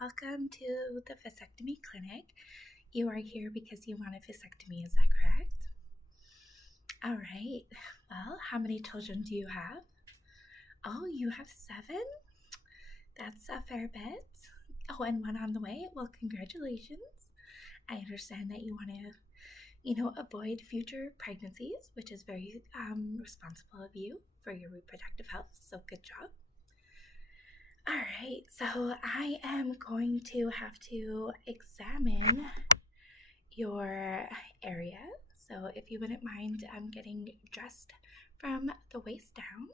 welcome to the vasectomy clinic. You are here because you want a vasectomy, is that correct? All right. Well, how many children do you have? Oh, you have 7? That's a fair bit. Oh, and one on the way. Well, congratulations. I understand that you want to, avoid future pregnancies, which is very responsible of you for your reproductive health. So good job. All right, so I am going to have to examine your area. So if you wouldn't mind, I'm getting dressed from the waist down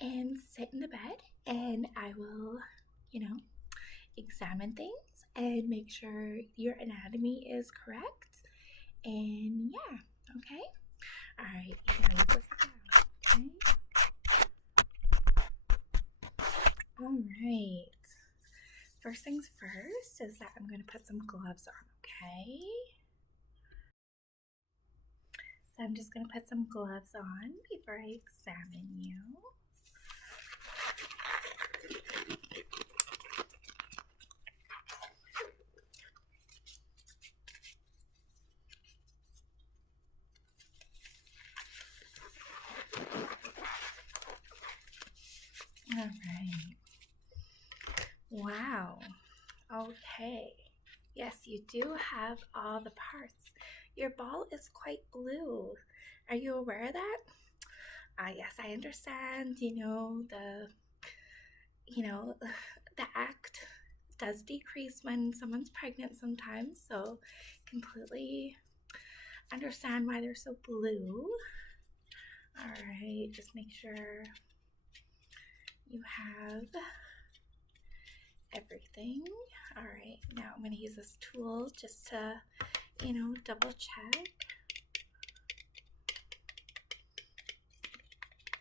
and sit in the bed, and I will, examine things and make sure your anatomy is correct. And yeah, okay. All right, now you go sit down, okay? All right. First things first is that I'm going to put some gloves on, okay? So I'm just going to put some gloves on before I examine you. All right. Wow. Okay. Yes, you do have all the parts. Your ball is quite blue. Are you aware of that? Yes, I understand, the act does decrease when someone's pregnant sometimes, so completely understand why they're so blue. All right, just make sure you have everything. All right, now I'm going to use this tool just to, double check.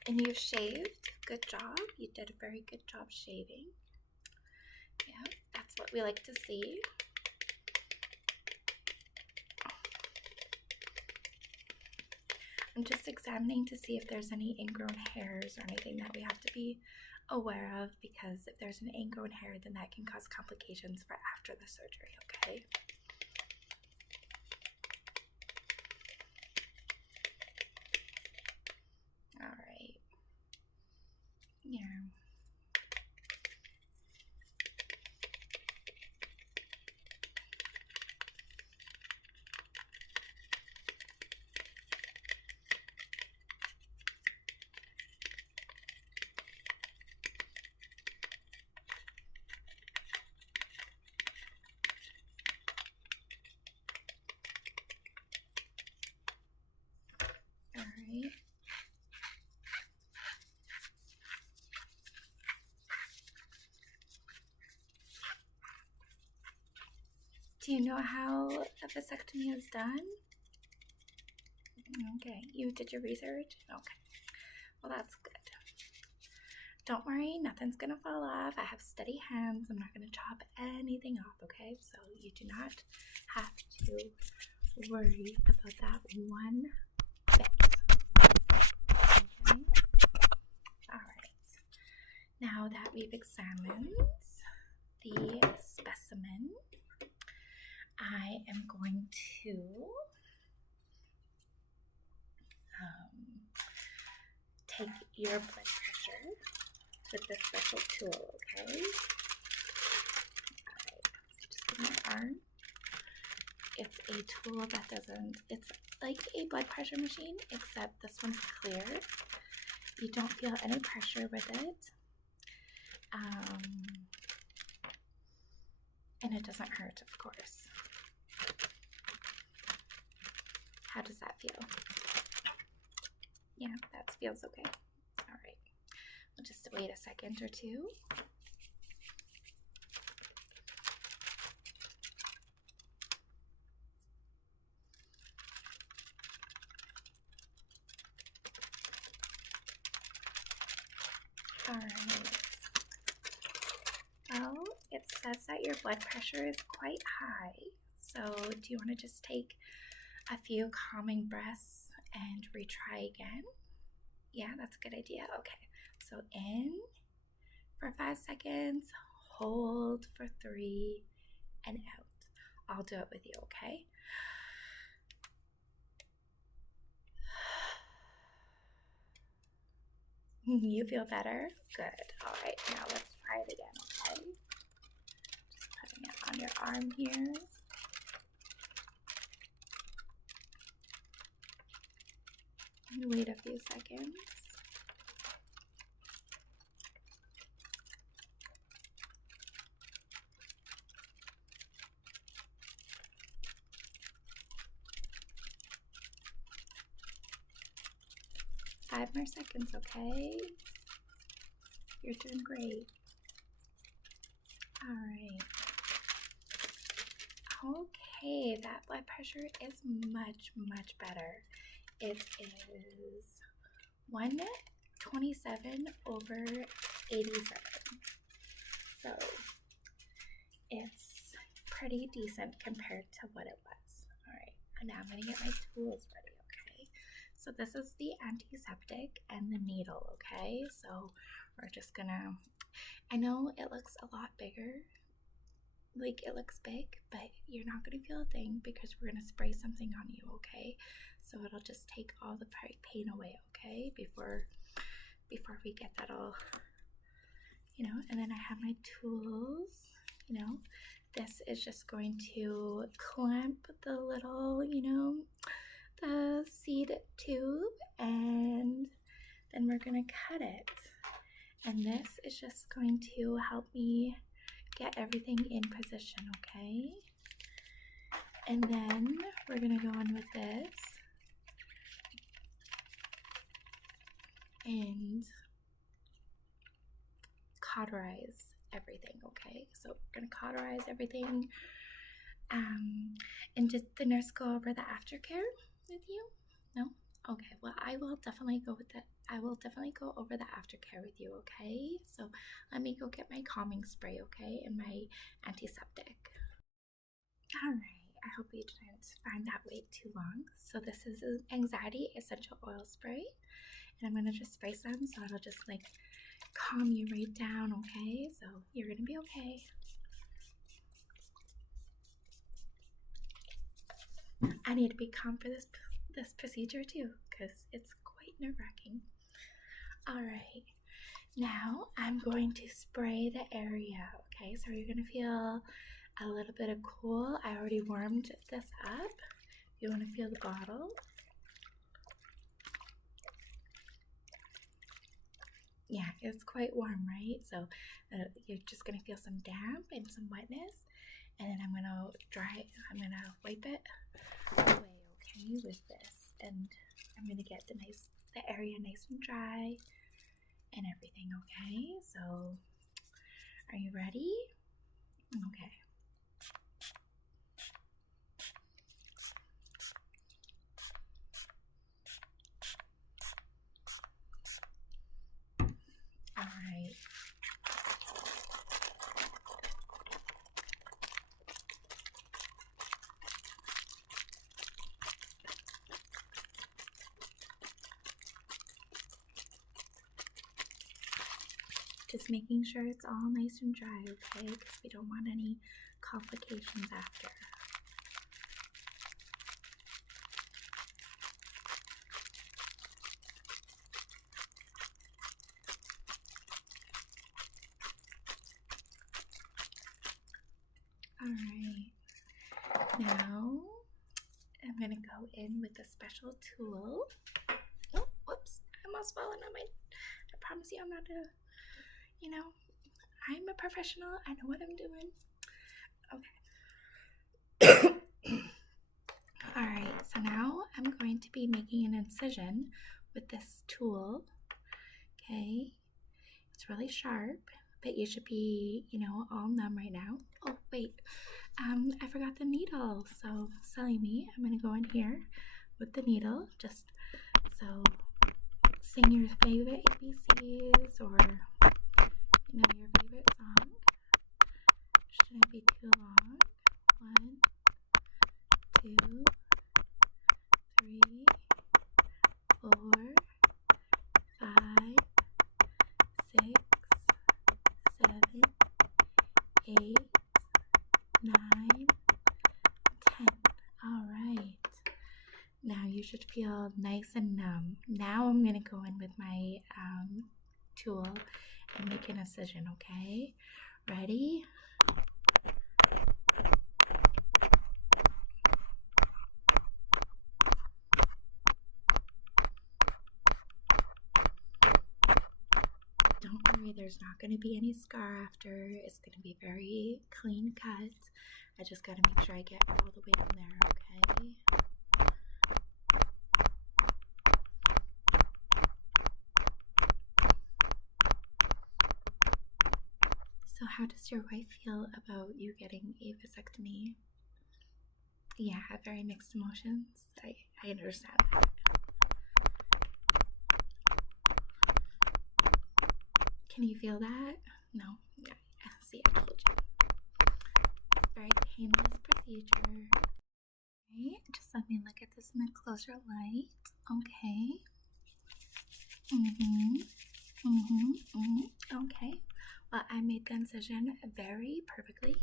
And you've shaved. Good job. You did a very good job shaving. Yeah, that's what we like to see. I'm just examining to see if there's any ingrown hairs or anything that we have to be aware of, because if there's an ingrown hair, then that can cause complications for after the surgery, okay? All right. Yeah. All right. Do you know how a vasectomy is done? Okay, you did your research? Okay, well, that's good. Don't worry, nothing's gonna fall off. I have steady hands. I'm not gonna chop anything off, okay? So you do not have to worry about that one bit. Okay? Alright. Now that we've examined the specimen, I am going to take your blood pressure with this special tool, okay? Alright, so just give me your arm. It's a tool that it's like a blood pressure machine, except this one's clear. You don't feel any pressure with it. And it doesn't hurt, of course. How does that feel? Yeah, that feels okay. All right. We'll just wait a second or two. All right. Well, it says that your blood pressure is quite high. So do you want to just take a few calming breaths and retry again? Yeah, that's a good idea. Okay. So in for 5 seconds, hold for 3 and out. I'll do it with you, okay? You feel better? Good. All right, now let's try it again, okay? Just putting it on your arm here. And wait a few seconds. Five more seconds, okay? You're doing great. All right. Okay, that blood pressure is much, much better. It is 127/87. So it's pretty decent compared to what it was. All right, and now I'm gonna get my tools ready, okay? So this is the antiseptic and the needle, okay? So we're just gonna, I know it looks a lot bigger, like it looks big, but you're not gonna feel a thing because we're gonna spray something on you, okay? So it'll just take all the pain away, okay? Before we get that all, and then I have my tools, this is just going to clamp the little, the seed tube, and then we're gonna cut it. And this is just going to help me get everything in position, okay? And then we're gonna go in with this and cauterize everything, okay? So we're gonna cauterize everything. And did the nurse go over the aftercare with you? No? Okay, well, I will definitely go over the aftercare with you, okay? So let me go get my calming spray, okay, and my antiseptic. All right, I hope you didn't find that wait too long. So this is an anxiety essential oil spray, and I'm gonna just spray some so it'll just like calm you right down, okay? So you're gonna be okay. I need to be calm for this procedure too, because it's quite nerve-wracking. All right, now I'm going to spray the area, okay? So you're gonna feel a little bit of cool. I already warmed this up. You wanna feel the bottle? Yeah, it's quite warm, right? So you're just gonna feel some damp and some wetness, and then I'm gonna wipe it away, okay, with this, and I'm gonna get the area nice and dry and everything, okay? So are you ready? Okay. All right. Just making sure it's all nice and dry, okay? Because we don't want any complications after. All right. Now I'm gonna go in with a special tool. Oh, whoops! I almost fell on my. I promise you, I'm not a. I'm a professional. I know what I'm doing. Okay. All right, so now I'm going to be making an incision with this tool, okay? It's really sharp, but you should be, all numb right now. Oh, wait, I forgot the needle, so silly me. I'm gonna go in here with the needle, just so sing your favorite ABCs or, your favorite song. Shouldn't be too long. 1, 2, 3, 4, 5, 6, 7, should feel nice and numb. Now I'm gonna go in with my tool and make an incision, okay? Ready? Don't worry, there's not going to be any scar after. It's going to be very clean cut. I just got to make sure I get all the way in there, okay? So how does your wife feel about you getting a vasectomy? Yeah, very mixed emotions. I understand that. Can you feel that? No? Yeah, see, I told you. It's a very painless procedure. Right, just let me look at this in a closer light. Okay. Okay. Well, I made the incision very perfectly.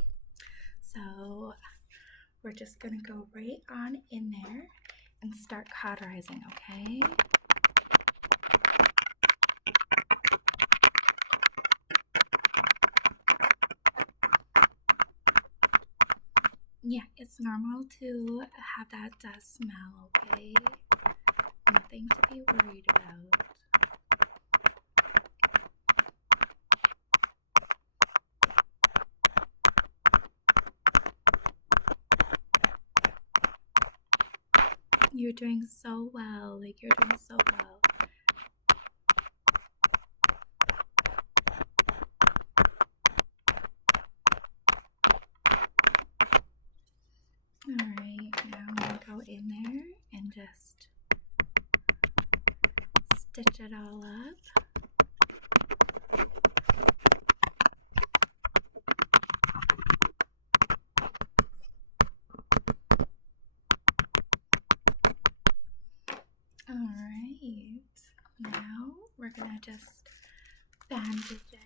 So we're just gonna go right on in there and start cauterizing, okay? Yeah, it's normal to have that smell, okay? Nothing to be worried about. You're doing so well. Like, you're doing so well. Alright, now I'm gonna go in there and just stitch it all up. Alright, now we're gonna just bandage it.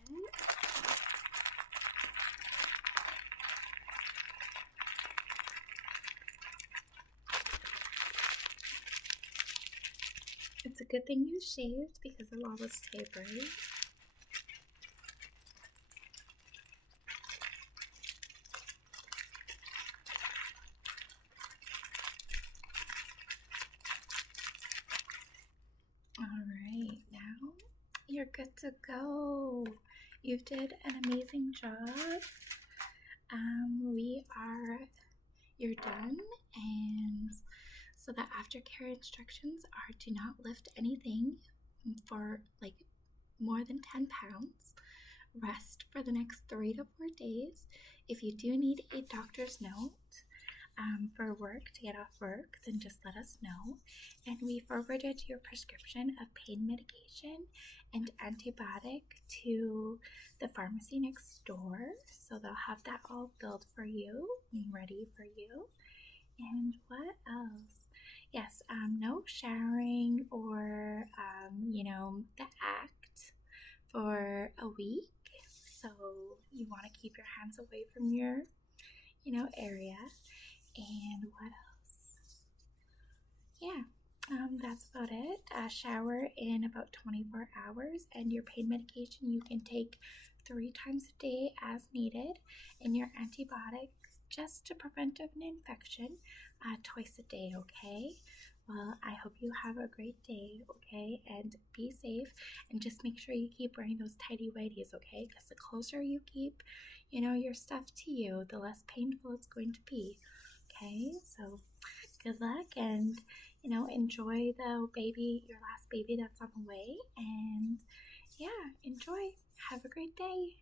It's a good thing you shaved because of all this tape, right? Alright, now you're good to go. You did an amazing job. You're done, and so the aftercare instructions are do not lift anything for like more than 10 pounds. Rest for the next 3 to 4 days. If you do need a doctor's note for work to get off work, then just let us know. And we forwarded your prescription of pain medication and antibiotic to the pharmacy next door. So they'll have that all filled for you and ready for you. And what else? Yes, no showering or, the act for a week. So you want to keep your hands away from your, area. And what else? Yeah, that's about it. Shower in about 24 hours, and your pain medication you can take 3 times a day as needed, and your antibiotic just to prevent an infection twice a day, okay? Well, I hope you have a great day, okay? And be safe, and just make sure you keep wearing those tidy whities, okay? Because the closer you keep, your stuff to you, the less painful it's going to be, okay? So good luck, and enjoy your last baby that's on the way, and yeah, enjoy. Have a great day.